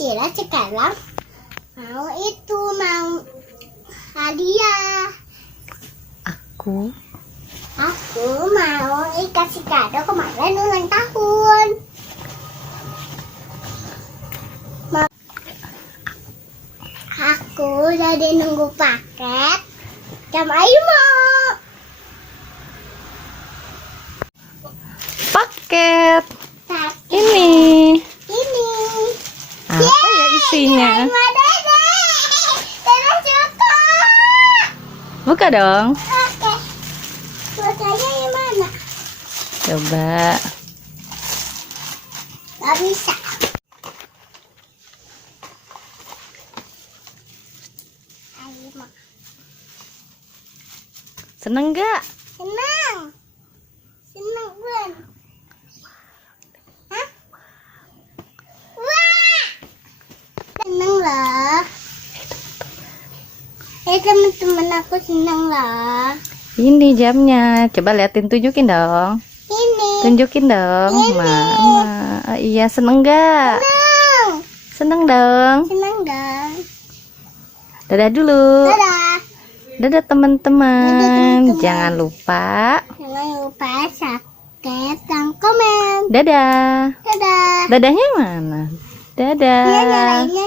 Sila sekarang mau hadiah. Aku mau kasih kado kemarin ulang tahun. Aku jadi nunggu paket. Jam ayu mau. paket Tapi ini ini. apa ya isinya? Sama Dede. Dede suka. Buka dong. Oke. Bukanya yang mana? Coba. Gak bisa. Ayo, Mak. Seneng gak? Senang. Senang, Bun. Hah? Wah. Senang lah. Teman-teman aku senang lah. Ini jamnya. Coba liatin, tunjukin dong. Ini. Tunjukin dong, Ini. Mama. Oh, iya, seneng gak? Senang. Seneng dong. Senang dong. Dadah dulu. Dadah. Dadah teman-teman. teman-teman. Jangan lupa. Jangan lupa subscribe dan komen. Dadah. Dadah. Dadahnya mana? Dia Dadah. nyalainnya